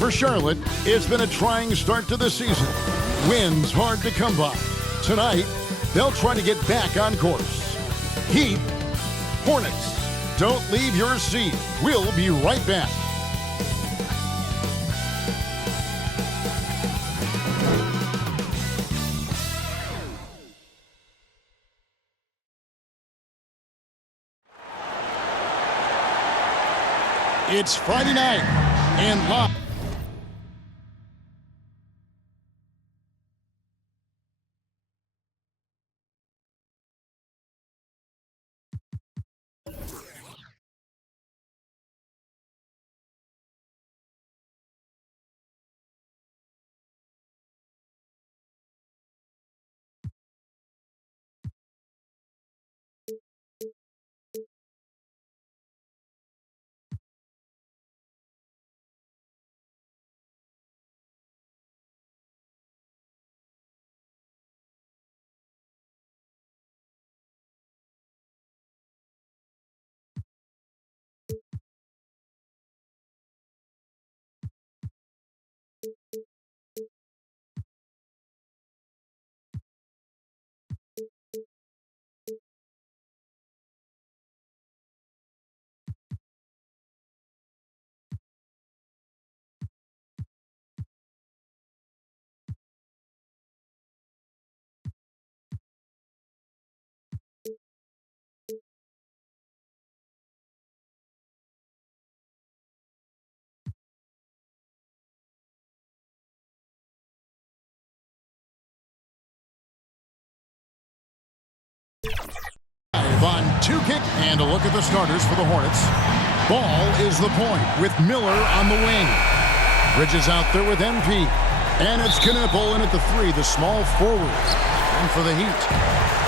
For Charlotte, it's been a trying start to the season. Wins hard to come by. Tonight, they'll try to get back on course. Heat, Hornets. Don't leave your seat. We'll be right back. It's Friday night and live. On two kick and a look at the starters for the Hornets. Ball is the point with Miller on the wing. Bridges out there with MP. And it's Knipple in at the 3, the small forward. And for the Heat,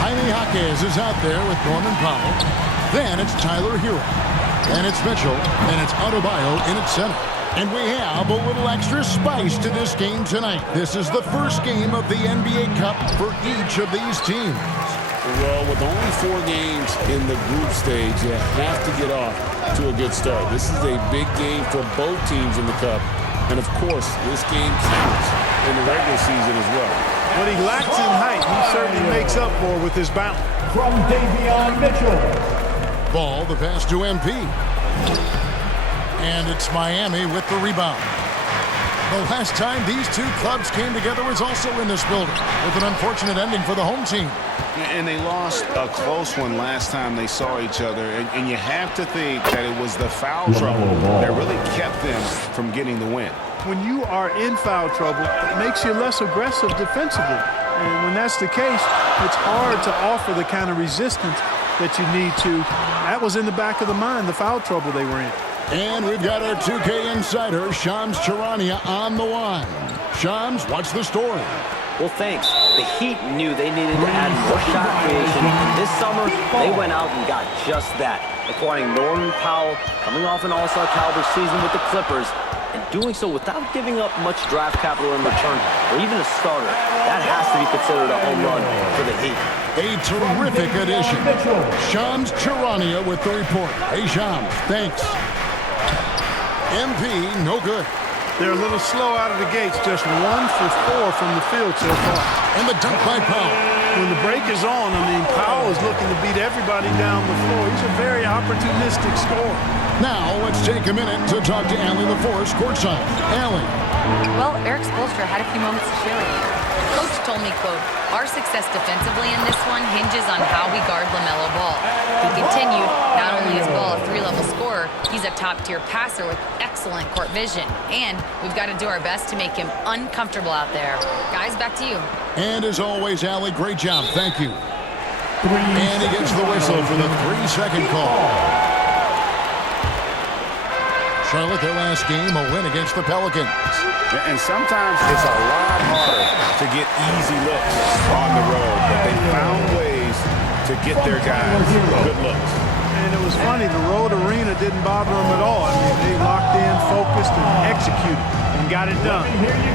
Jaime Jaquez is out there with Norman Powell. Then it's Tyler Hero. And it's Mitchell. And it's Adebayo in at center. And we have a little extra spice to this game tonight. This is the first game of the NBA Cup for each of these teams. Well, with only 4 games in the group stage, you have to get off to a good start. This is a big game for both teams in the Cup. And, of course, this game counts in the regular season as well. What he lacks in height, he certainly makes up for with his bounce. From Davion Mitchell. Ball, the pass to MP. And it's Miami with the rebound. The last time these two clubs came together was also in this building, with an unfortunate ending for the home team. And they lost a close one last time they saw each other. And you have to think that it was the foul trouble that really kept them from getting the win. When you are in foul trouble, it makes you less aggressive defensively. And when that's the case, it's hard to offer the kind of resistance that you need to. That was in the back of the mind, the foul trouble they were in. And we've got our 2K insider, Shams Charania, on the line. Shams, what's the story? Well, thanks. The Heat knew they needed to add more shot creation, and this summer, they went out and got just that, acquiring Norman Powell, coming off an all-star caliber season with the Clippers, and doing so without giving up much draft capital in return, or even a starter. That has to be considered a home run for the Heat. A terrific addition. Shams Charania with the report. Hey, Shams, thanks. MP, no good. They're a little slow out of the gates, just 1 for 4 from the field so far. And the dunk by Powell. When the break is on, Powell is looking to beat everybody down the floor. He's a very opportunistic scorer. Now, let's take a minute to talk to Allie LaForce courtside. Allie. Well, Eric Spoelstra had a few moments to share with me. Coach told me, quote, "Our success defensively in this one hinges on how we guard LaMelo Ball." He continued, not only is Ball a 3-level scorer, he's a top-tier passer with excellent court vision. And we've got to do our best to make him uncomfortable out there. Guys, back to you. And as always, Allie, great job. Thank you. And he gets the whistle for the 3-second call. Charlotte, their last game, a win against the Pelicans. And sometimes it's a lot harder to get easy looks on the road, but they found ways to get their guys good looks. And it was funny, the road arena didn't bother them at all. They locked in, focused, and executed, and got it done.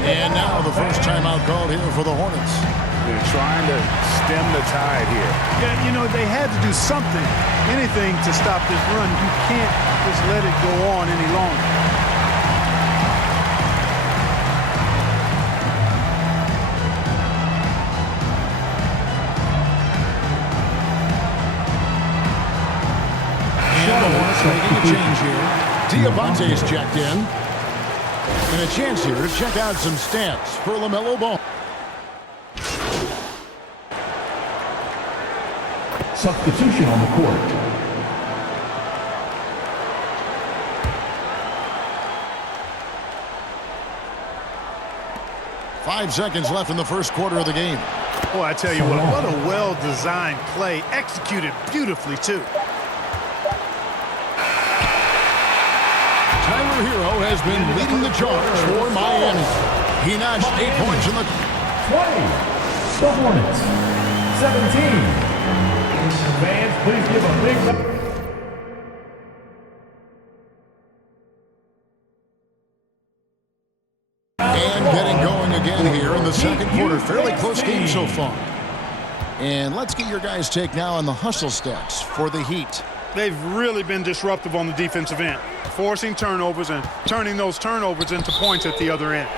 And now the first timeout called here for the Hornets. They're trying to stem the tide here. Yeah, they had to do something, anything to stop this run. You can't just let it go on any longer. Diabante's checked in. And a chance here to check out some stats for LaMelo Ball. Substitution on the court. Five seconds left in the first quarter of the game. Boy, I tell you what a well-designed play, executed beautifully, too. Tyler Hero has been leading the charge for Miami. He notched 8 points in the... 20. The Hornets. 17. Fans, please give a big... And getting going again here in the second quarter. Fairly close game so far. And let's get your guys' take now on the hustle stats for the Heat. They've really been disruptive on the defensive end, forcing turnovers and turning those turnovers into points at the other end.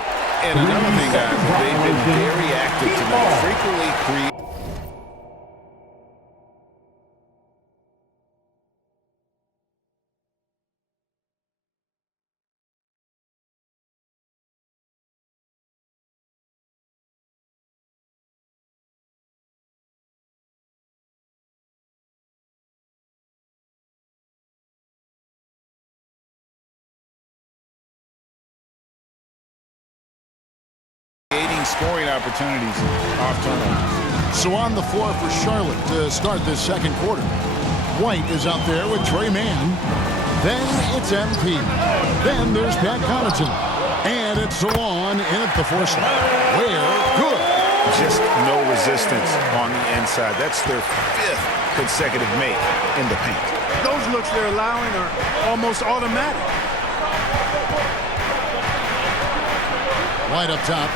And another thing, guys, they've been very active tonight, frequently creating. Scoring opportunities off turnovers. So on the floor for Charlotte to start this second quarter. White is out there with Trey Mann. Then it's MP. Then there's Pat Connaughton. And it's Salon in at the force line. Where good. Just no resistance on the inside. That's their 5th consecutive make in the paint. Those looks they're allowing are almost automatic. White up top.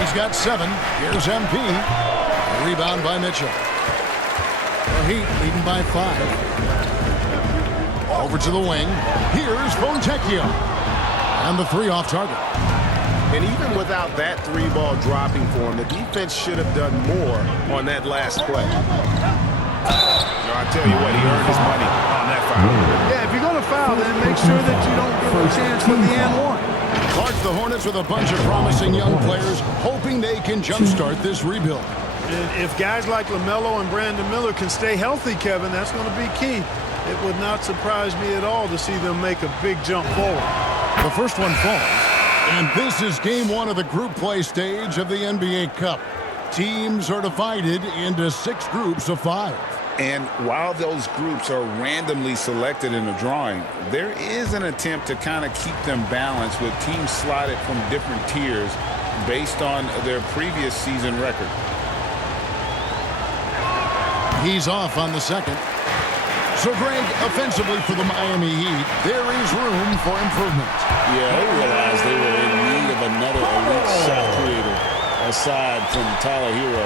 He's got 7. Here's MP. A rebound by Mitchell. The Heat leading by 5. Over to the wing. Here's Fontecchio. And the 3 off target. And even without that 3-ball dropping for him, the defense should have done more on that last play. I tell you what, he earned his money on that foul. Yeah, if you're going to foul, then make sure that you don't give a chance for the and one. Clark, the Hornets with a bunch of promising young players, hoping they can jumpstart this rebuild. And if guys like LaMelo and Brandon Miller can stay healthy, Kevin, that's going to be key. It would not surprise me at all to see them make a big jump forward. The first one falls, and this is game 1 of the group play stage of the NBA Cup. Teams are divided into 6 groups of 5. And while those groups are randomly selected in a drawing, there is an attempt to kind of keep them balanced with teams slotted from different tiers based on their previous season record. He's off on the second. So, Greg, offensively for the Miami Heat, there is room for improvement. Yeah, they realized they were in need of another elite shot creator aside from Tyler Hero.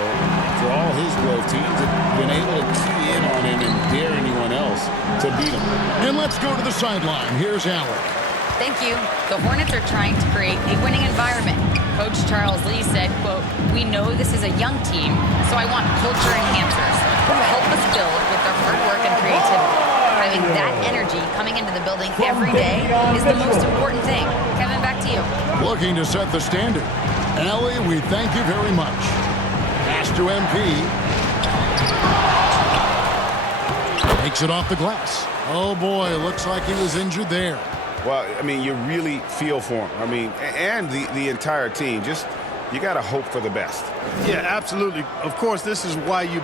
For all his growth, teams have been able to key in on him and dare anyone else to beat him. And let's go to the sideline. Here's Allen. Thank you. The Hornets are trying to create a winning environment. Coach Charles Lee said, quote, "We know this is a young team, so I want culture enhancers who help us build with their hard work and creativity. Having that energy coming into the building every day is the most important thing." Kevin, back to you. Looking to set the standard. Allie, we thank you very much. Pass to MP. Takes it off the glass. Oh, boy, looks like he was injured there. Well, I mean, you really feel for him. I mean, and the entire team. Just, you got to hope for the best. Yeah, absolutely. Of course, this is why you